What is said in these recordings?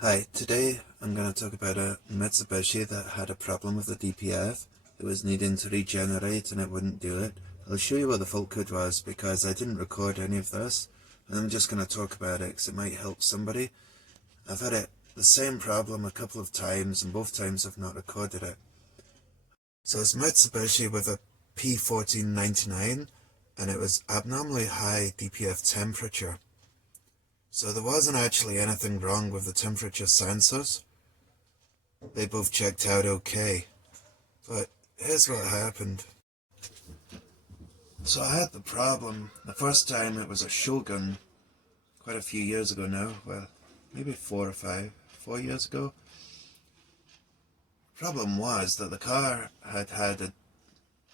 Hi, today I'm going to talk about a Mitsubishi that had a problem with the DPF. It was needing to regenerate and it wouldn't do it. I'll show you what the fault code was because I didn't record any of this, and I'm just going to talk about it because it might help somebody. I've had the same problem a couple of times, and both times I've not recorded it. So it's Mitsubishi with a P1499, and it was abnormally high DPF temperature. So there wasn't actually anything wrong with the temperature sensors. They both checked out okay. But here's what happened. So I had the problem the first time. It was a Shogun quite a few years ago now. Well, maybe 4 years ago. Problem was that the car had had a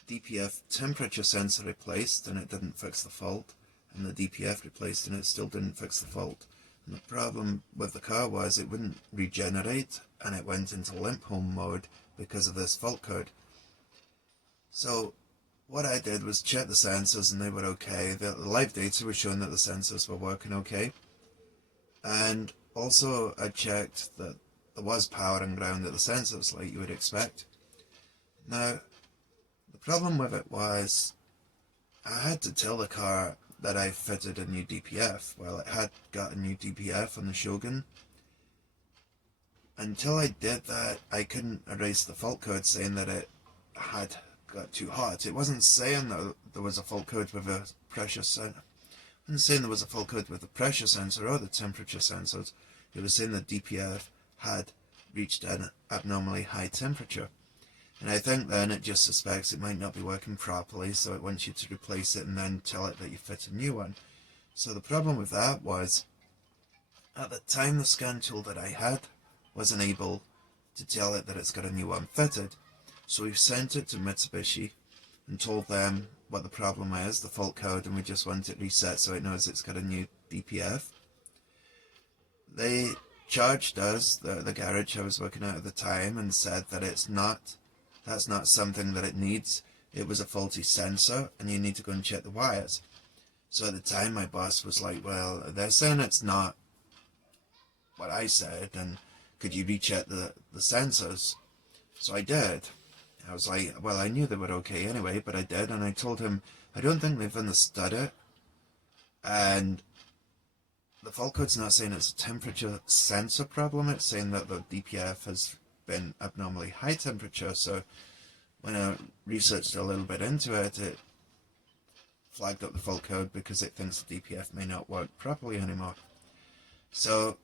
DPF temperature sensor replaced and it didn't fix the fault, and the DPF replaced and it still didn't fix the fault. And the problem with the car was it wouldn't regenerate and it went into limp home mode because of this fault code. So what I did was check the sensors and they were okay. The live data was showing that the sensors were working okay. And also I checked that there was power and ground at the sensors like you would expect. Now, the problem with it was I had to tell the car that I fitted a new DPF. Well, it had got a new DPF on the Shogun. Until I did that, I couldn't erase the fault code saying that it had got too hot. It wasn't saying that there was a fault code with a pressure sensor. It wasn't saying there was a fault code with the pressure sensor or the temperature sensors. It was saying that DPF had reached an abnormally high temperature. And I think then it just suspects it might not be working properly, so it wants you to replace it and then tell it that you fit a new one. So the problem with that was, at the time the scan tool that I had wasn't able to tell it that it's got a new one fitted. So we've sent it to Mitsubishi and told them what the problem is, the fault code, and we just want it reset so it knows it's got a new DPF. They charged us, the garage I was working at the time, and said that that's not something that it needs. It was a faulty sensor and you need to go and check the wires. So at the time my boss was like, well, they're saying it's not what I said, and could you recheck the sensors? So I did. I was like, well, I knew they were okay anyway, but I did, and I told him, I don't think they've understood it, and the fault code's not saying it's a temperature sensor problem, it's saying that the DPF has been abnormally high temperature. So when I researched a little bit into it, it flagged up the fault code because it thinks the DPF may not work properly anymore. So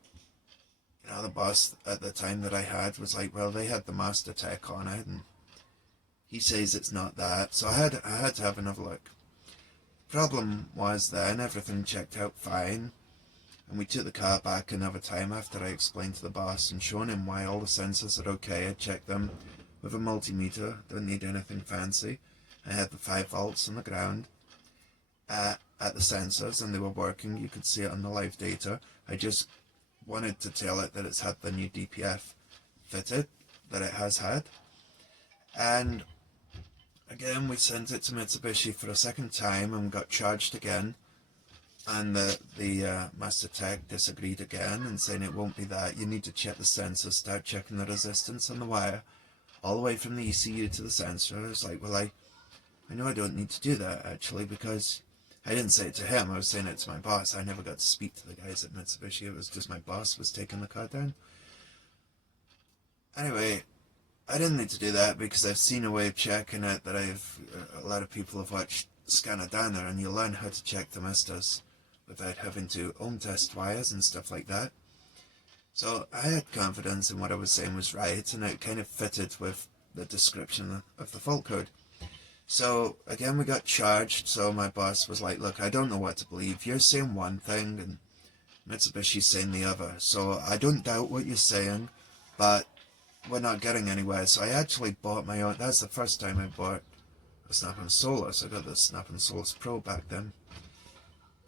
the boss at the time that I had was like, well, they had the master tech on it, and he says it's not that. So I had to have another look. Problem was then everything checked out fine, and we took the car back another time after I explained to the boss and shown him why all the sensors are okay. I checked them with a multimeter, don't need anything fancy. I had the 5 volts on the ground at the sensors and they were working. You could see it on the live data. I just wanted to tell it that it's had the new DPF fitted, that it has had. And again, we sent it to Mitsubishi for a second time and got charged again. And the master tech disagreed again and saying it won't be that. You need to check the sensor, start checking the resistance on the wire, all the way from the ECU to the sensor. I was like, well, I know I don't need to do that actually, because I didn't say it to him. I was saying it to my boss. I never got to speak to the guys at Mitsubishi. It was just my boss was taking the car down. Anyway, I didn't need to do that because I've seen a way of checking it that a lot of people have watched Scanner Downer, and you learn how to check the misters without having to ohm test wires and stuff like that. So I had confidence in what I was saying was right, and it kind of fitted with the description of the fault code. So again, we got charged. So my boss was like, look, I don't know what to believe. You're saying one thing and Mitsubishi's saying the other. So I don't doubt what you're saying, but we're not getting anywhere. So I actually bought my own. That's the first time I bought a Snap-on Solus. I got the Snap-on Solus Pro back then.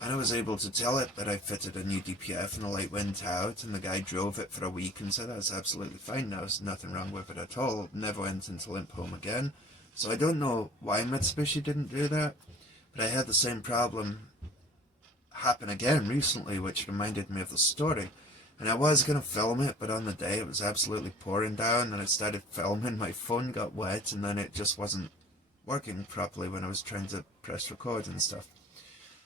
And I was able to tell it that I fitted a new DPF and the light went out, and the guy drove it for a week and said that's absolutely fine now, there's nothing wrong with it at all, never went into limp home again. So I don't know why Mitsubishi didn't do that, but I had the same problem happen again recently, which reminded me of the story. And I was going to film it, but on the day it was absolutely pouring down, and I started filming, my phone got wet, and then it just wasn't working properly when I was trying to press record and stuff.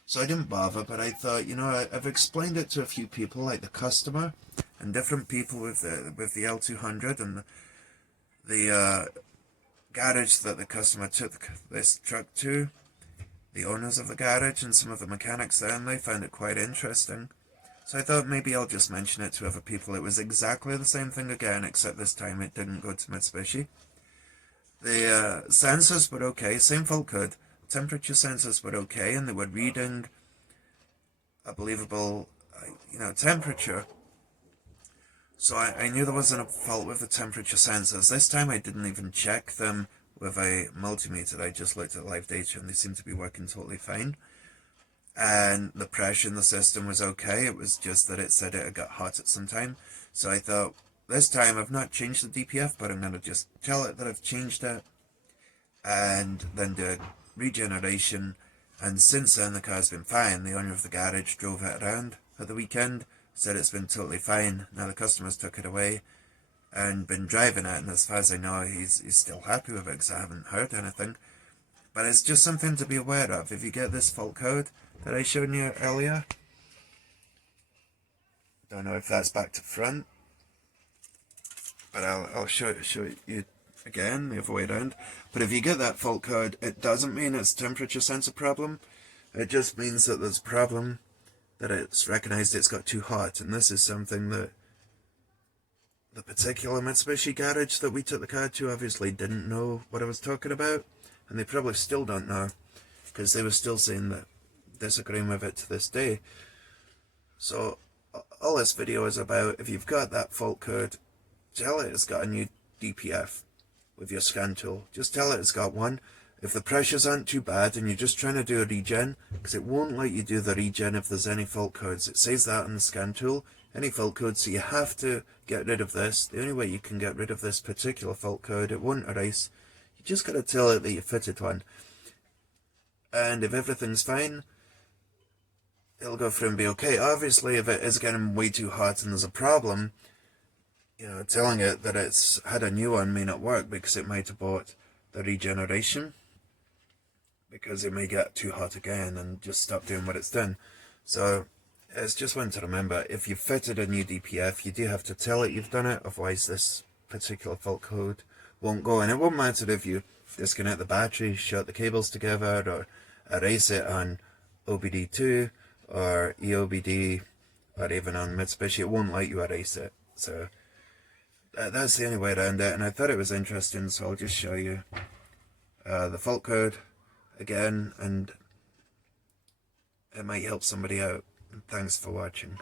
So I didn't bother, but I thought, you know, I've explained it to a few people, like the customer, and different people with the L200, and the garage that the customer took this truck to, the owners of the garage, and some of the mechanics there, and they found it quite interesting. So I thought maybe I'll just mention it to other people. It was exactly the same thing again, except this time it didn't go to Mitsubishi. The sensors were okay, same fault code. Temperature sensors were okay, and they were reading a believable, temperature. So I knew there wasn't a fault with the temperature sensors. This time I didn't even check them with a multimeter. I just looked at live data, and they seemed to be working totally fine. And the pressure in the system was okay. It was just that it said it had got hot at some time. So I thought, this time I've not changed the DPF, but I'm going to just tell it that I've changed it, and then do a regeneration. And since then the car's been fine. The owner of the garage drove it around for the weekend, said it's been totally fine. Now the customers took it away and been driving it, and as far as I know he's still happy with it, because I haven't heard anything. But it's just something to be aware of. If you get this fault code that I showed you earlier, don't know if that's back to front, but I'll show you again the other way around. But if you get that fault code, it doesn't mean it's a temperature sensor problem. It just means that there's a problem, that it's recognized it's got too hot. And this is something that the particular Mitsubishi garage that we took the car to obviously didn't know what I was talking about, and they probably still don't know, because they were still saying that, disagreeing with it to this day. So all this video is about, if you've got that fault code, tell it it's got a new DPF with your scan tool. Just tell it it's got one. If the pressures aren't too bad and you're just trying to do a regen, because it won't let you do the regen if there's any fault codes. It says that on the scan tool, any fault code, so you have to get rid of this. The only way you can get rid of this particular fault code, it won't erase. You just got to tell it that you fitted one. And if everything's fine, it'll go through and be okay. Obviously, if it is getting way too hot and there's a problem, telling it that it's had a new one may not work, because it might have bought the regeneration, because it may get too hot again and just stop doing what it's done. So it's just one to remember. If you've fitted a new DPF, you do have to tell it you've done it, otherwise this particular fault code won't go. And it won't matter if you disconnect the battery, shut the cables together, or erase it on OBD2 or EOBD, or even on Mitsubishi. It won't let you erase it. So that's the only way around it, and I thought it was interesting, so I'll just show you the fault code again, and it might help somebody out. Thanks for watching.